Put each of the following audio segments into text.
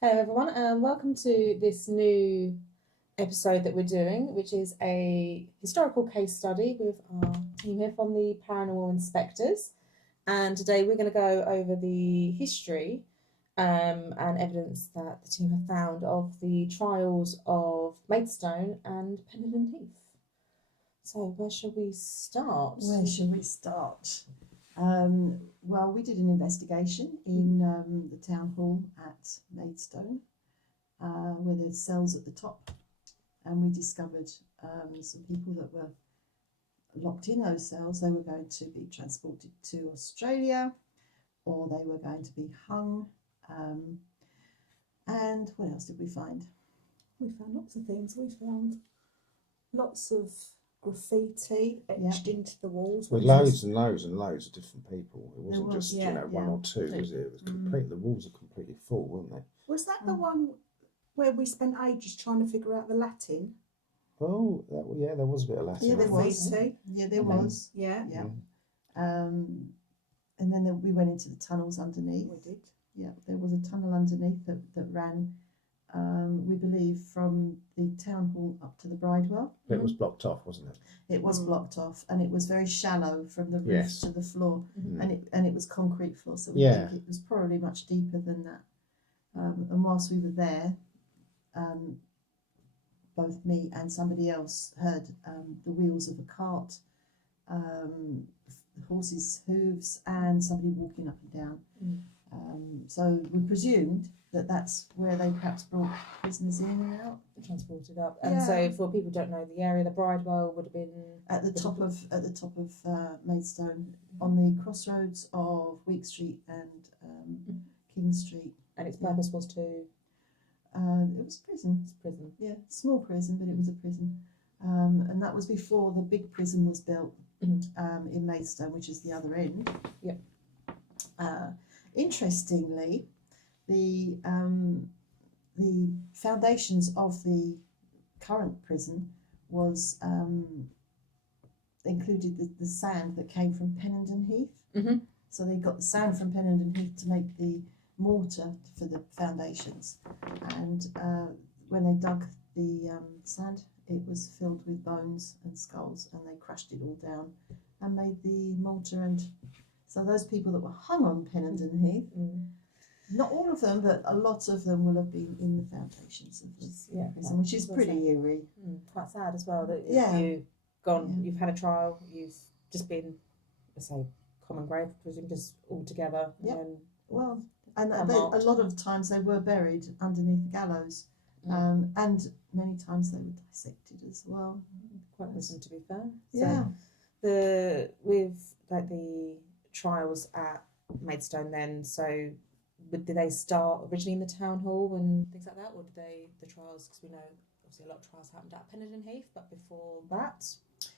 Hello, everyone, and welcome to this new episode that we're doing, which is a historical case study with our team here from the Paranormal Inspectors. And today we're going to go over the history and evidence that the team have found of the trials of Maidstone and Penenden Heath. So, where shall we start? Where shall we start? Well, we did an investigation in the town hall at Maidstone, where there's cells at the top, and we discovered some people that were locked in those cells. They were going to be transported to Australia, or they were going to be hung. And what else did we find? We found lots of things. We found lots of graffiti etched into the walls. With loads and loads and loads of different people. It wasn't just one or two, was it? It was complete. The walls are completely full, weren't they? Was that the one where we spent ages trying to figure out the Latin? Oh, yeah, there was a bit of Latin. Yeah, there was. Graffiti. Yeah, there was. Yeah. Yeah. And then we went into the tunnels underneath. We did. Yeah, there was a tunnel underneath that ran, we believe, from the town hall up to the Bridewell. It was blocked off, wasn't it? It was blocked off, and it was very shallow from the roof to the floor, and it was concrete floor, so we think it was probably much deeper than that. And whilst we were there, both me and somebody else heard the wheels of a cart, horses' hooves, and somebody walking up and down. So we presumed that that's where they perhaps brought prisoners in and out, Transported up. And so, for people who don't know the area, the Bridewell would have been at the top of Maidstone, on the crossroads of Week Street and King Street. And its purpose was to... it was prison. It's prison. Yeah, small prison, but it was a prison. And that was before the big prison was built in Maidstone, which is the other end. Yep. Interestingly, the foundations of the current prison was included the sand that came from Penenden Heath. So they got the sand from Penenden Heath to make the mortar for the foundations, and when they dug the sand, it was filled with bones and skulls, and they crushed it all down and made the mortar. And so those people that were hung on Penenden Heath, not all of them, but a lot of them will have been in the foundations of this prison, which is pretty eerie. Quite sad as well that you've had a trial, you've just been, let's say, common grave, presume, just all together. Well, and a lot of times they were buried underneath the gallows, and many times they were dissected as well. Quite gruesome, to be fair. Yeah. So with the trials at Maidstone, then, so did they start originally in the town hall and things like that, or did the trials? Because we know obviously a lot of trials happened at Penenden Heath, but before that,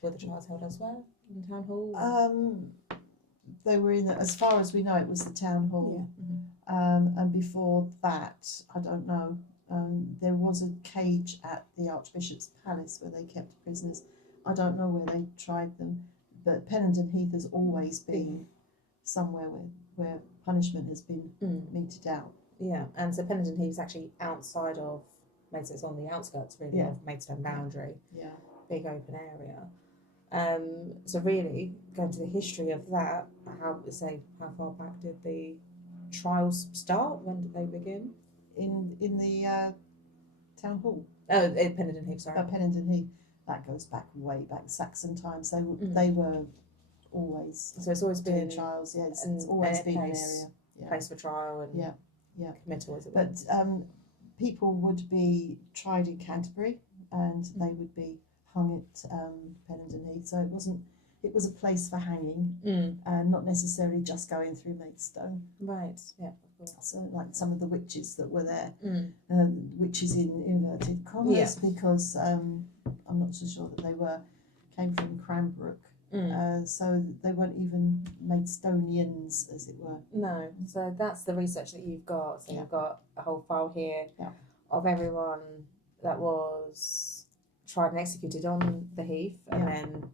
were the trials held elsewhere in the town hall? They were in, as far as we know, it was the town hall. And before that, I don't know. There was a cage at the Archbishop's Palace where they kept prisoners. I don't know where they tried them, but Penenden Heath has always been somewhere where punishment has been meted out. Yeah, and so Penenden Heath is actually outside of Maidstone. It's on the outskirts, really, of Maidstone boundary. Yeah. Big open area. So really, going to the history of that, how far back did the trials start? When did they begin? In the town hall. Oh, Penenden Heath, sorry. Penenden Heath. That goes back way back, Saxon times. They were always. So it's always been trials. Yeah, it's always been an area. Place for trial and committal, as it were. But people would be tried in Canterbury, and they would be hung at Penenden Heath. So it was a place for hanging, and not necessarily just going through Maidstone. Right. Yeah. Of course. So like some of the witches that were there, witches in inverted commas, because I'm not so sure that they came from Cranbrook. So they weren't even Maidstonians, as it were. No. So that's the research that you've got. So you've got a whole file here of everyone that was tried and executed on the Heath, and then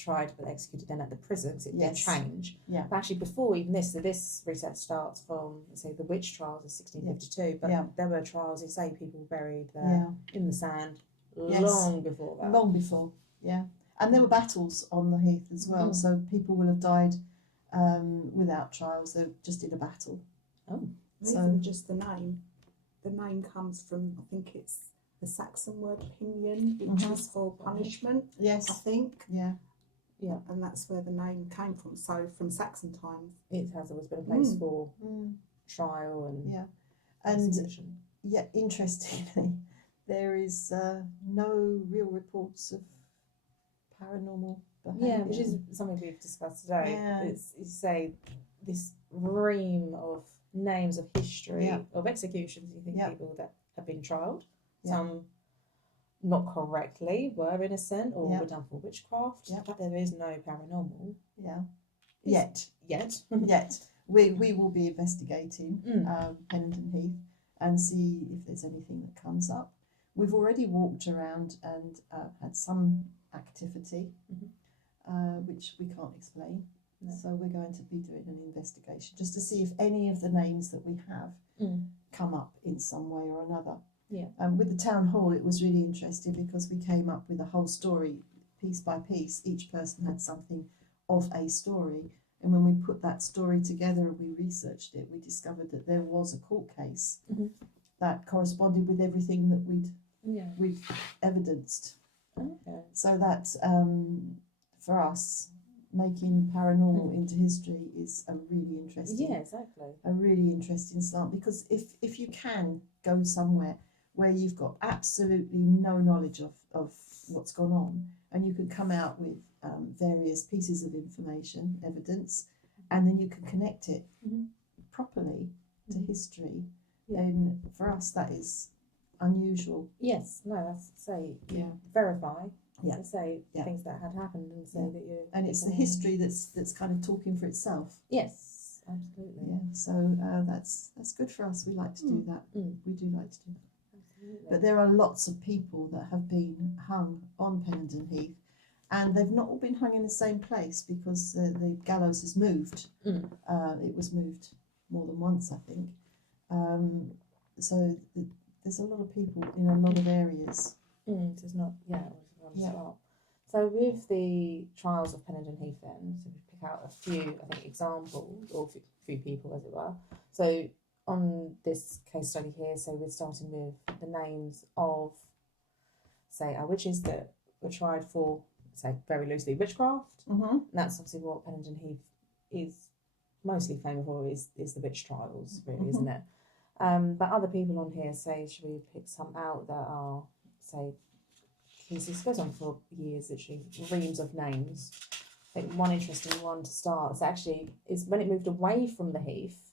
tried but executed then at the prison because it did Yes. change. Yeah. But actually, before even this, so this research starts from, say, the witch trials of 1652, but Yeah. there were trials, you say, people buried there Yeah. in the sand Yes. long before that. Long before, yeah. And there were battles on the heath as well, so people will have died without trials. They just did a battle. Oh. So- Even just the name. The name comes from, I think it's the Saxon word pinion, which Mhm. is for punishment, I Yes, think. yeah, And that's where the name came from. So from Saxon times. It has always been a place Mm. for mm, trial and yeah. And execution. yeah, interestingly, there is no real reports of paranormal behaviour. Yeah, which is something we've discussed today. Yeah. It's, you say, this ream of names of history Yeah. of executions. You think Yeah. people that have been trialed, Yeah. some not correctly were innocent or Yeah. were done for witchcraft. Yeah. But there is no paranormal Yeah, Is- yet. yet. Yet. We will be investigating Mm. Penenden Heath and see if there's anything that comes up. We've already walked around and had some activity, which we can't explain. No. So we're going to be doing an investigation just to see if any of the names that we have come up in some way or another. Yeah. With the town hall, it was really interesting because we came up with a whole story, piece by piece. Each person had something of a story. And when we put that story together and we researched it, we discovered that there was a court case that corresponded with everything that we'd evidenced. Okay. So that for us, making paranormal into history is a really interesting, Yeah, exactly. a really interesting slant. Because if you can go somewhere where you've got absolutely no knowledge of what's gone on, and you can come out with various pieces of information, evidence, and then you can connect it properly to history, then for us that is unusual. Yes, no, that's say Yeah. verify. Yeah. To say Yeah. things that had happened and say Yeah. that you. And it's the history that's kind of talking for itself. Yes, absolutely. Yeah, so that's good for us. We like to do that. We do like to do that. Absolutely. But there are lots of people that have been hung on Penenden Heath, and they've not all been hung in the same place because the gallows has moved. It was moved more than once, I think. So there's a lot of people in a lot of areas. So it's not, it was on the Yeah. spot. So with the trials of Penenden Heath then, so we pick out a few, I think, examples, or a few people as it were. So on this case study here, so we're starting with the names of, say, our witches that were tried for, say, very loosely, witchcraft. And that's obviously what Penenden Heath is mostly famous for, is the witch trials, really, isn't it? But other people on here, say, should we pick some out that are, say, this goes on for years, literally, reams of names. I think one interesting one to start is actually is when it moved away from the Heath.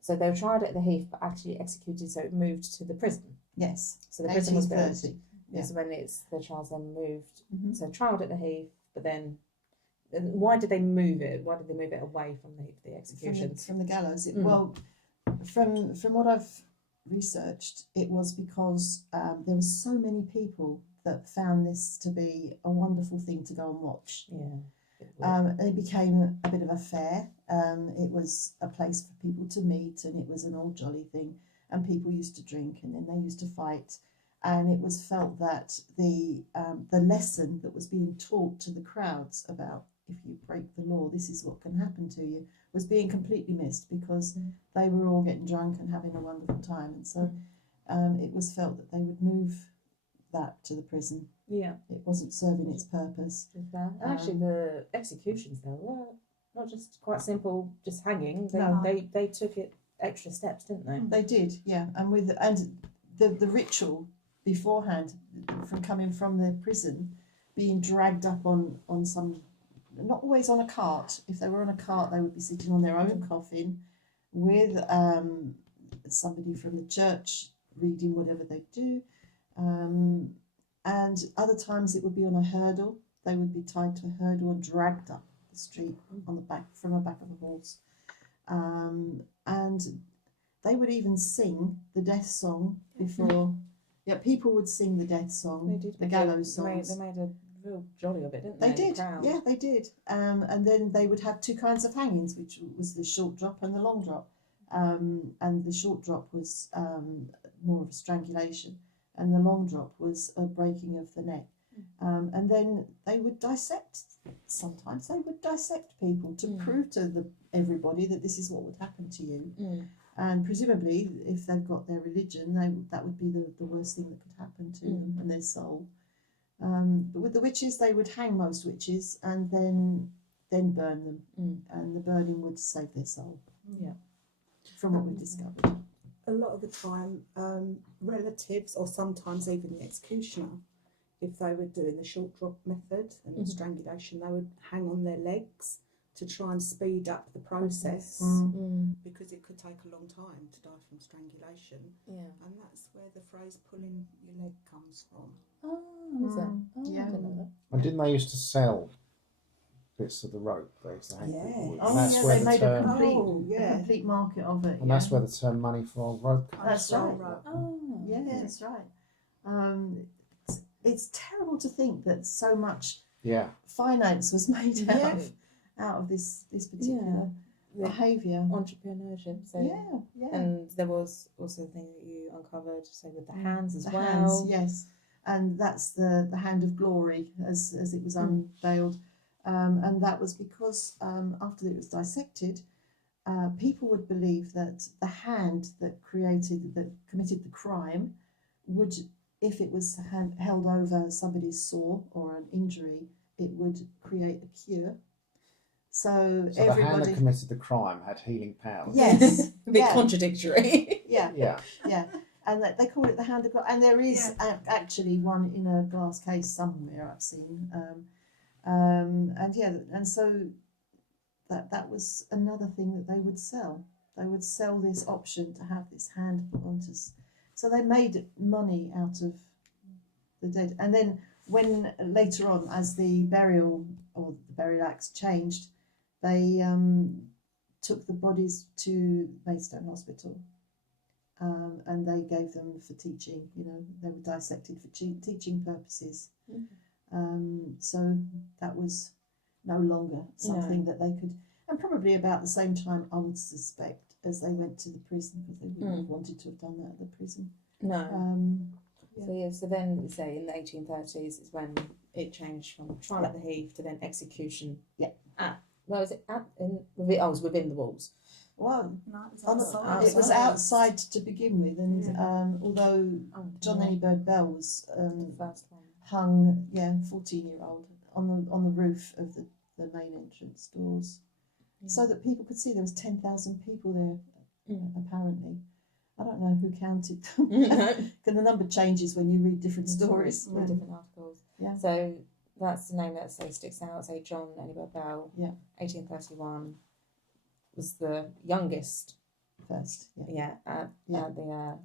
So they were tried at the Heath, but actually executed, so it moved to the prison. Yes. So the prison was built. 1830. Yeah. So when the trials then moved, so trialed at the Heath, but then why did they move it? Why did they move it away from the executions? From the gallows. Well, from what I've researched, it was because there were so many people that found this to be a wonderful thing to go and watch. Yeah. It became a bit of a fair. It was a place for people to meet, and it was an old jolly thing. And people used to drink, and then they used to fight. And it was felt that the lesson that was being taught to the crowds about if you break the law, this is what can happen to you, was being completely missed because they were all getting drunk and having a wonderful time. And so it was felt that they would move that to the prison. Yeah. It wasn't serving its purpose. And actually, the executions there were not just quite simple, just hanging. No. They took it extra steps, didn't they? They did, yeah. And the ritual beforehand, from coming from the prison, being dragged up on some, not always on a cart. If they were on a cart, they would be sitting on their own coffin with somebody from the church reading whatever they do. And other times it would be on a hurdle. They would be tied to a hurdle and dragged up the street on the back, from the back of a horse. And they would even sing the death song before. Yeah, people would sing the death song, the gallows songs. They made a real jolly of it, didn't they? They did, The crowd. yeah, they did. And then they would have two kinds of hangings, which was the short drop and the long drop. And the short drop was more of a strangulation, and the long drop was a breaking of the neck. And then they would dissect. Sometimes they would dissect people to prove to everybody that this is what would happen to you. And presumably, if they've got their religion, that would be the worst thing that could happen to them and their soul. But with the witches, they would hang most witches and then burn them, and the burning would save their soul. Yeah, from what we've discovered. A lot of the time, relatives or sometimes even the executioner, if they were doing the short drop method and the strangulation, they would hang on their legs to try and speed up the process because it could take a long time to die from strangulation. Yeah. And that's where the phrase pulling your leg comes from. Oh, is it? Oh, Yeah. I didn't know that. And didn't they used to sell bits of the rope? They used to hang people with. Oh, And that's yeah, where they the made term, a complete market of it. and that's where the term money for rope comes That's from. right. Oh, Yeah, that's right. It's terrible to think that so much finance was made out of this particular behaviour. Entrepreneurship. So Yeah. And there was also the thing that you uncovered, so with the hands as The well. hands, yes. And that's the hand of glory as it was unveiled. And that was because after it was dissected, people would believe that the hand that committed the crime would, if it was held over somebody's sore or an injury, it would create a cure. So the hand everybody that committed the crime had healing powers. Yes. A bit contradictory. Yeah. And they call it the hand of God. And there is actually one in a glass case somewhere I've seen. And so that was another thing that they would sell. They would sell this option to have this hand put onto. So they made money out of the dead. And then when later on, as the burial acts changed, they took the bodies to Maidstone Hospital. And they gave them for teaching, they were dissected for teaching purposes. So that was no longer something that they could, and probably about the same time, I would suspect, as they went to the prison, because they wouldn't have wanted to have done that at the prison. No. So then, say in the 1830s is when it changed from trial at the Heath to then execution. Yeah. It was within the walls. Well, no, it was outside to begin with, and although John Anybird Bell was the first one. hung, 14-year-old on the roof of the main entrance doors, so that people could see there was 10,000 people there. Apparently, I don't know who counted them. And the number changes when you read different stories, different articles. Yeah. So that's the name that sticks out. Say John Anybird Bell. 1831 was the youngest. First. At the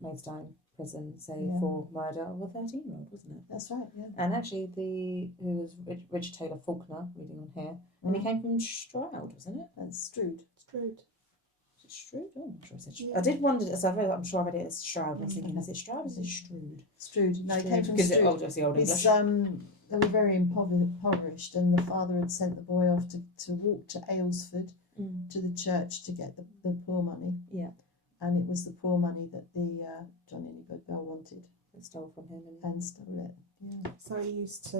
Maidstone prison, for murder of a 13-year-old, wasn't it? That's right. Yeah. And actually, who was Richard Taylor Faulkner, reading on here, and he came from Stroud, wasn't it? That's Stroud. Is it Stroud? Oh, I'm sure I said Stroud. I did wonder, so I'm sure I read it as Stroud, and I was thinking, is it Stroud or is it Stroud? Stroud. No, it came from because Stroud. Obviously old English. They were very impoverished, and the father had sent the boy off to walk to Aylesford to the church to get the poor money. Yeah. And it was the poor money that the John Anybird Bell wanted. They stole from him and stole it. Yeah. So he used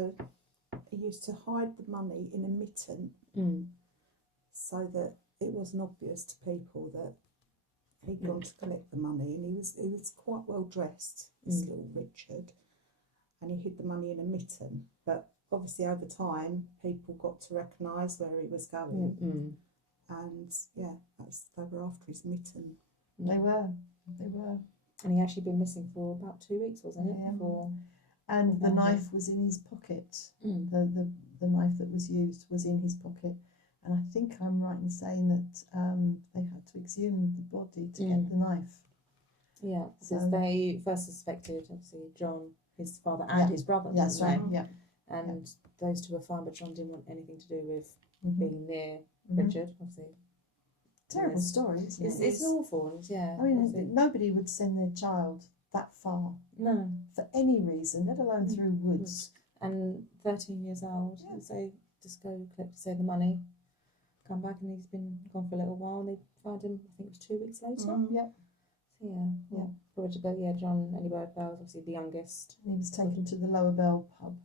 to hide the money in a mitten so that it wasn't obvious to people that he'd gone to collect the money, and he was quite well dressed, this little Richard, and he hid the money in a mitten. But obviously over time people got to recognise where he was going, and they were after his mitten. They were. And he actually been missing for about 2 weeks, wasn't it? And the knife was in his pocket. The knife that was used was in his pocket. And I think I'm right in saying that they had to exhume the body to get the knife. Yeah, because they first suspected, obviously, John, his father, and his brother. That's right, And those two were fine, but John didn't want anything to do with being near Richard, obviously. Terrible story, isn't it? It's awful, I mean, nobody would send their child that far. No. For any reason, let alone through woods. and 13 years old. Yeah. So just go collect the money, come back, and he's been gone for a little while. And they found him, I think it was 2 weeks later. Yeah. Yeah. Probably, but yeah, John Anybird Bell's obviously the youngest. He was taken to the Lower Bell pub,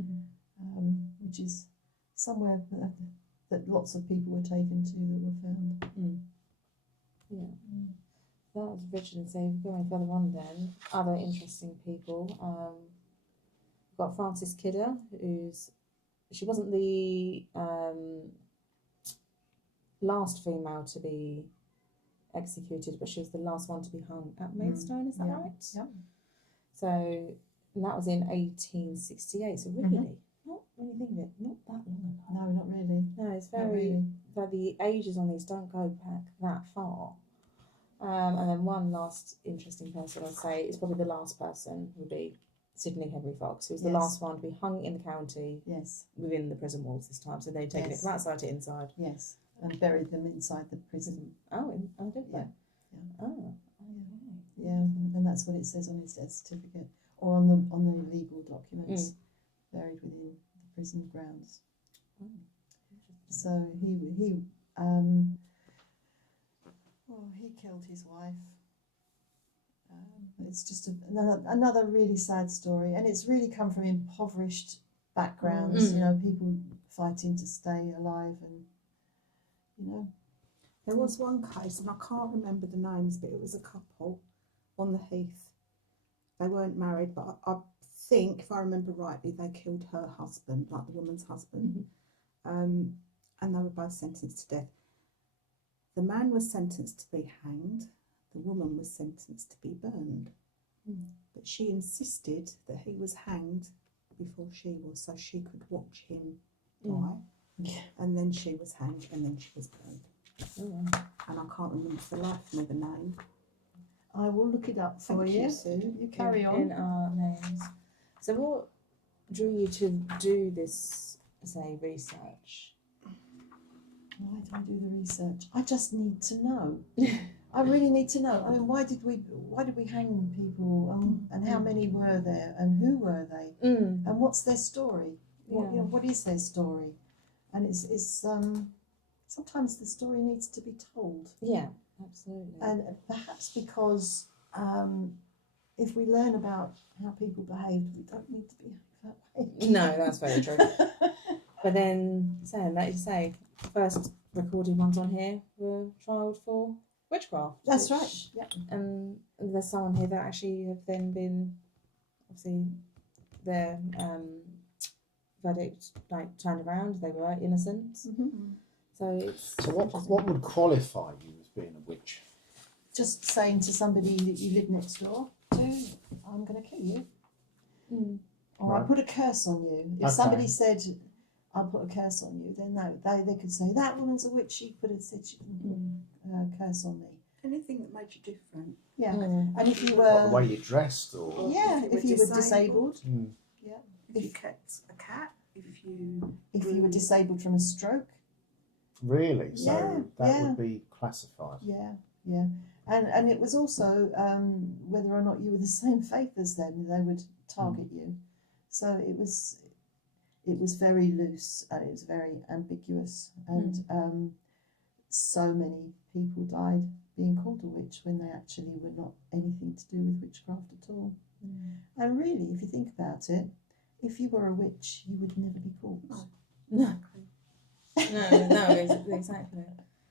Mm-hmm. which is somewhere that lots of people were taken to that were found. Yeah. That was Richard. So going further on then, other interesting people. We've got Frances Kidder, she wasn't the last female to be executed, but she was the last one to be hung at Maidstone, is that right? Yeah. So, and that was in 1868, so really, not when you think of it, not that long ago. No, not really. No, it's Not very, really. like the ages on these don't go back that far. And then one last interesting person I'd say is probably the last person would be Sidney Henry Fox, who was the Yes. last one to be hung in the county Yes. within the prison walls this time. So they'd taken it Yes. from outside to inside. Yes. And buried them inside the prison. Oh, did they? Yeah. Oh, Yeah, and that's what it says on his death certificate or on the legal documents, buried within the prison grounds. So he killed his wife. It's just another really sad story, and it's really come from impoverished backgrounds. You know, people fighting to stay alive, and you know. There was one case, and I can't remember the names, but it was a couple on the Heath. They weren't married, but I think, if I remember rightly, they killed her husband, like the woman's husband, and they were both sentenced to death. The man was sentenced to be hanged. The woman was sentenced to be burned. But she insisted that he was hanged before she was, so she could watch him die. And then she was hanged, and then she was burned. And I can't remember for the life of me the name. I will look it up for Thank you. you, Sue. You carry on. in our names. So what drew you to do this, say, research? Why do I do the research? I just need to know. I really need to know. I mean, why did we hang people, and how many were there, and who were they, and what's their story? What is their story? And it's sometimes the story needs to be told. Yeah, absolutely. And perhaps because if we learn about how people behaved, we don't need to behave that way. No, that's very true. But then, saying that, you say, first recorded ones on here were trialled for witchcraft. That's right. Yeah. And there's someone here that actually have then been, obviously, their verdict turned around. They were innocent. So it's. So what would qualify you as being a witch? Just saying to somebody that you live next door to, I'm going to kill you. Or I put a curse on you. If somebody said, I'll put a curse on you, then no, they could say, that woman's a witch, she could have said she can put a curse on me. Anything that made you different. Yeah. And if you What, were... the way you dressed, or if you were disabled. Yeah. If you kept a cat, if you were disabled from a stroke. Really? So Yeah, that would be classified. Yeah. And it was also whether or not you were the same faith as them, they would target you. So it was very loose, and it was very ambiguous, and so many people died being called a witch when they actually were not anything to do with witchcraft at all. And really, if you think about it, if you were a witch, you would never be caught. No, exactly.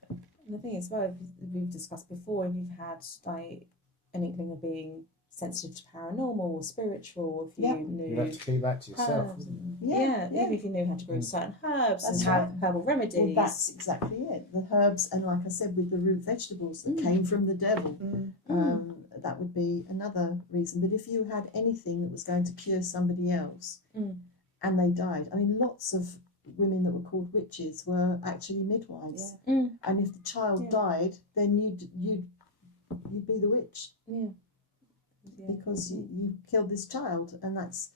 And the thing is, well, we've discussed before, if you've had like an inkling of being sensitive to paranormal or spiritual, if you knew, you have to keep that to yourself. herbs, Yeah. even if you knew how to brew certain herbs That's and right. have herbal remedies. Well, that's exactly it. The herbs, and like I said, with the root vegetables that came from the devil, that would be another reason. But if you had anything that was going to cure somebody else and they died, I mean, lots of women that were called witches were actually midwives. And if the child died, then you'd be the witch. Because you killed this child, and that's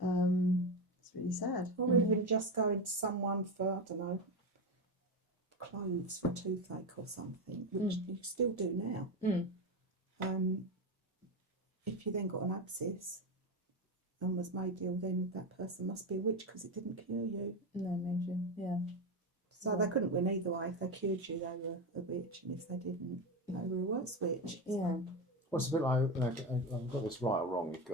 it's really sad. Or even just going to someone for, I don't know, clothes for toothache or something, which you still do now. If you then got an abscess, and was made ill, then that person must be a witch because it didn't cure you. No, maybe. Yeah. So they couldn't win either way. If they cured you, they were a witch, and if they didn't, they were a worse witch. Yeah. So, Well, it's a bit like, I've got this right or wrong, you've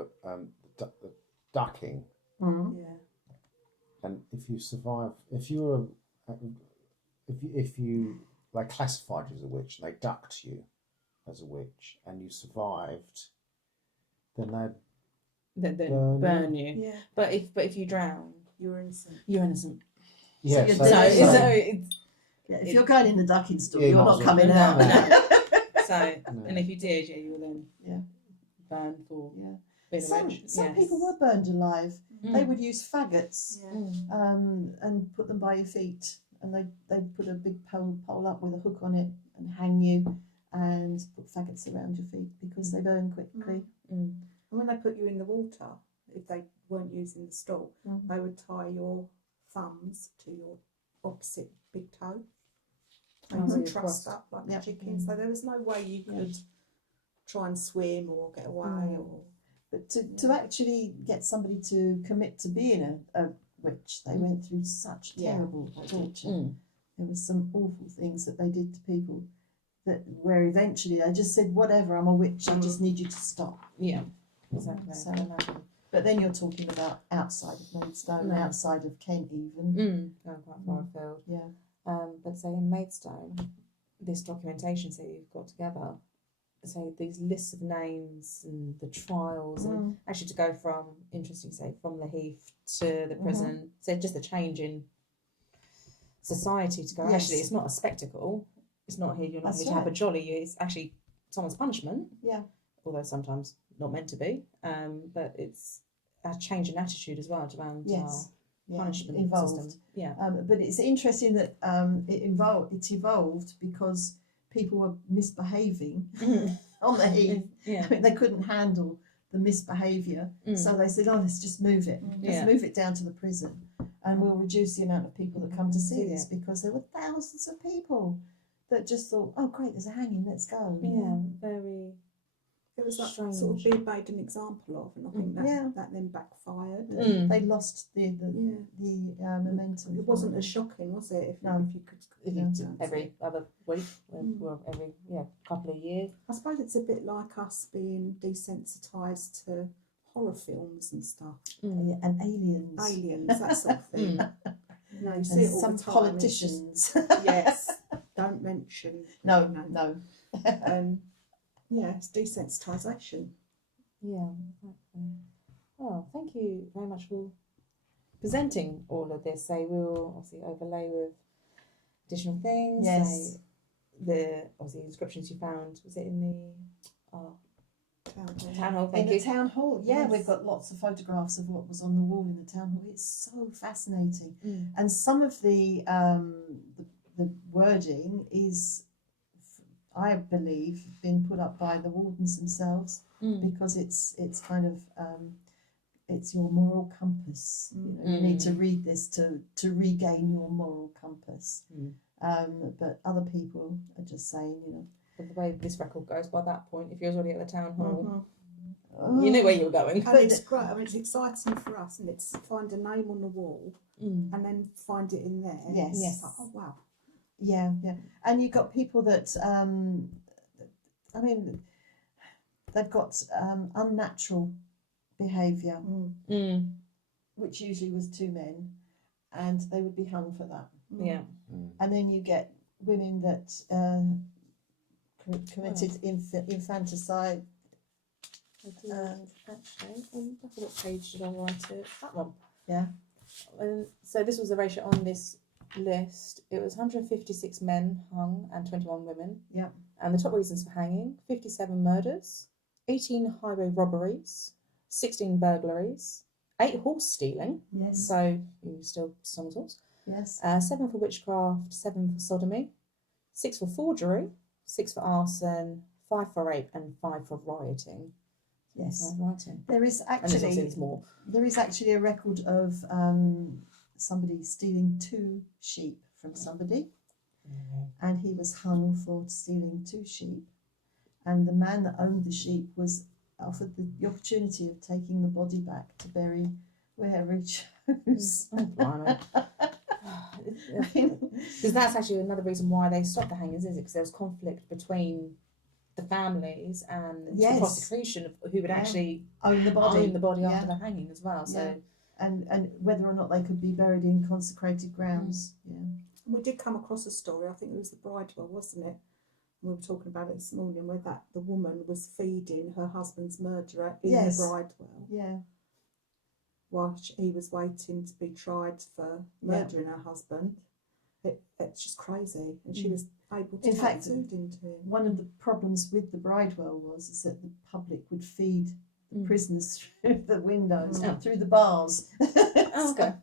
got the ducking, yeah. and if you survive, if you're, if you, they classified you as a witch and they ducked you as a witch and you survived, then they'd Then burn you. Yeah. But if you drown, You're innocent. you're innocent. yeah. you're So, dead. So So- it's If you're going in the ducking store, Yeah, you you're might not as well. coming No, out. no. so No. and if you did, yeah, you were then Yeah. burned for Yeah. being a Some witch. some people were burned alive. They Mm. would use faggots Yeah. and put them by your feet, and they'd put a big pole up with a hook on it and hang you and put faggots around your feet because they burn quickly. Mm. And when they put you in the water, if they weren't using the stool, they would tie your thumbs to your opposite big toe. They Oh, so were you're trussed crossed. up like Yeah. a chicken, so there was no way you could try and swim or get away. Or But to actually get somebody to commit to being a witch, they went through such terrible torture. Mm. There was some awful things that they did to people that where eventually they just said, whatever, I'm a witch, I just need you to stop. Yeah, exactly. So- I can imagine. But then you're talking about outside of Maidstone, No. outside of Kent even. Going quite far afield. Yeah. But say in Maidstone, this documentation that you've got together, so these lists of names and the trials, and actually to go from, interesting, say, from the Heath to the prison, so just a change in society to go, Yes. actually, it's not a spectacle, it's not here, you're not That's here to have a right. jolly, it's actually someone's punishment, Yeah. although sometimes not meant to be, but it's a change in attitude as well around Yes. our punishment Evolved. system. Yeah. But it's interesting that it evolved because people were misbehaving on the Heath. Yeah. I mean, they couldn't handle the misbehaviour, so they said, "Oh, let's just move it. Let's Yeah. move it down to the prison, and we'll reduce the amount of people that come to see this because there were thousands of people that just thought, oh, great, there's a hanging, let's go." Yeah, very. it was like Strange. sort of being made an example of, and I think that Yeah. that then backfired. They lost the momentum. It wasn't as shocking, was it? If, No. if you could. If Yeah. you did every other week, or every couple of years. I suppose it's a bit like us being desensitised to horror films and stuff, Yeah, and aliens. aliens, that sort of thing. You know, you see And it all some the time. politicians. Yes, don't mention. no. Yeah, it's desensitisation. Yeah, exactly. Well, thank you very much for presenting all of this. So we'll obviously overlay with additional things. Yes. Say the obviously inscriptions you found. Was it in the town hall? In Thank the you. town hall, yeah, Yes. we've got lots of photographs of what was on the wall in the town hall. It's so fascinating, Mm. and some of the wording is, I believe, been put up by the wardens themselves because it's kind of it's your moral compass. You know, you need to read this to regain your moral compass. But other people are just saying, you know. But the way this record goes, by that point, if you're already at the town hall, Oh, you knew where you were going. And it's great. I mean, it's exciting for us, and it's find a name on the wall Mm. and then find it in there. Yes. It's like, oh wow. Yeah, and you've got people that, I mean, they've got unnatural behaviour, Mm. which usually was two men, and they would be hung for that. Yeah. And then you get women that committed infanticide. And actually, what page did I write it? That one. Yeah. So this was the ratio on this list. It was 156 men hung and 21 women. Yeah. And the top reasons for hanging: 57 murders, 18 highway robberies, 16 burglaries, 8 horse stealing. Yes. So you still someone's horse. Yes. 7 for witchcraft, 7 for sodomy, 6 for forgery, 6 for arson, 5 for rape, and 5 for rioting. Yes. Rioting. There is And there's actually obviously more. there is actually a record of somebody stealing 2 sheep from somebody, and he was hung for stealing 2 sheep. And the man that owned the sheep was offered the opportunity of taking the body back to bury wherever he chose. Oh, blimey. Because that's actually another reason why they stopped the hangings, is it? Because there was conflict between the families and Yes. the prosecution of who would actually Own the body. after the hanging as well. So And whether or not they could be buried in consecrated grounds. We did come across a story, I think it was the Bridewell, wasn't it? We were talking about it this morning, where the woman was feeding her husband's murderer in Yes. the Bridewell Yeah. while he was waiting to be tried for murdering her husband. It's just crazy, and she was able to In take fact, food into him. One of the problems with the Bridewell is that the public would feed the prisoners through the windows, through the bars. Oh, okay.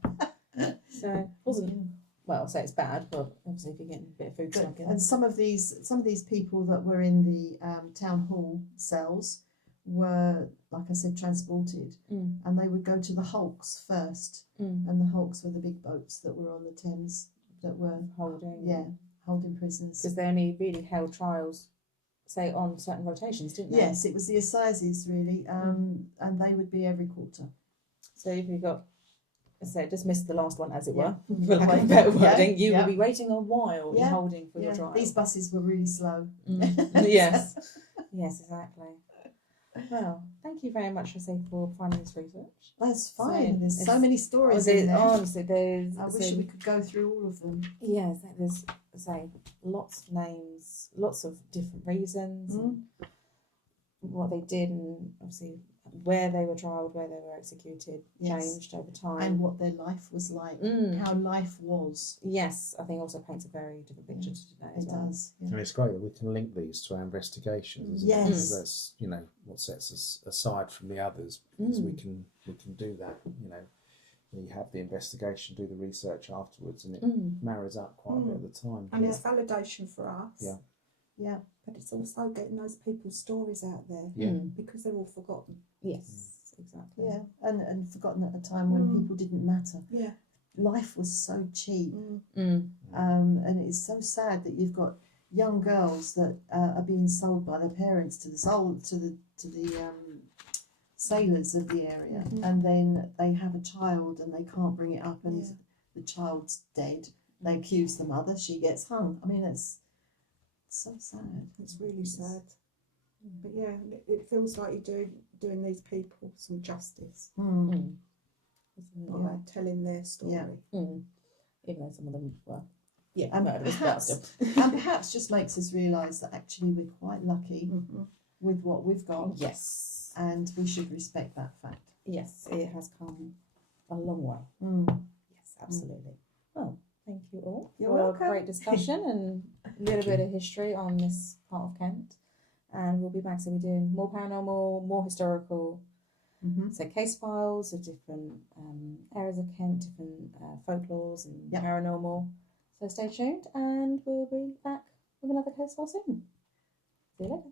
So it wasn't, well, I'll say it's bad, but obviously if you're getting a bit of food snuck in. And some of these people that were in the town hall cells were, like I said, transported, and they would go to the hulks first, and the hulks were the big boats that were on the Thames that were holding prisoners. Because they only really held trials, say, on certain rotations, didn't they? Yes, it was the assizes really, and they would be every quarter. So if you got, so just missed the last one, as it Yeah. were, for lack of a better wording, you Yeah. will be waiting a while in Yeah. holding for your trial. These buses were really slow. Yes, yes, exactly. Well, thank you very much, Jose, for finding this research. That's So fine. There's so it's- many stories in there. Honestly, there's. I wish we could go through all of them. Yes, there's say lots of names, lots of different reasons, and what they did, and obviously where they were trialed, where they were executed, Yes. changed over time, And what their life was like, how life was. Yes, I think also paints a very different picture to today as It well. does. And Yeah. it's great that we can link these to our investigations. Isn't Yes. it? Because that's what sets us aside from the others. Because we can do that. You have the investigation, do the research afterwards, and it marries up quite a bit at the time. And it's validation for us. Yeah. Yeah. But it's also getting those people's stories out there. Yeah. Because they're all forgotten. Yes, exactly. Yeah. And forgotten at a time when people didn't matter. Yeah. Life was so cheap. Mm. And it's so sad that you've got young girls that are being sold by their parents to the sailors of the area, and then they have a child and they can't bring it up, and the child's dead. They accuse the mother, she gets hung. I mean, it's so sad. It's really sad. But yeah, it feels like you're doing these people some justice by telling their story. Yeah. Even though some of them were, And murderers, but still. perhaps just makes us realise that actually we're quite lucky with what we've got. Yes. And we should respect that fact. Yes, it has come a long way. Yes, absolutely. Well, thank you all You're for welcome. a great discussion and a little bit of history on this part of Kent. And we'll be back, so we're doing more paranormal, more historical, so case files of different areas of Kent, different folklores and paranormal. So stay tuned, and we'll be back with another case file soon. See you later.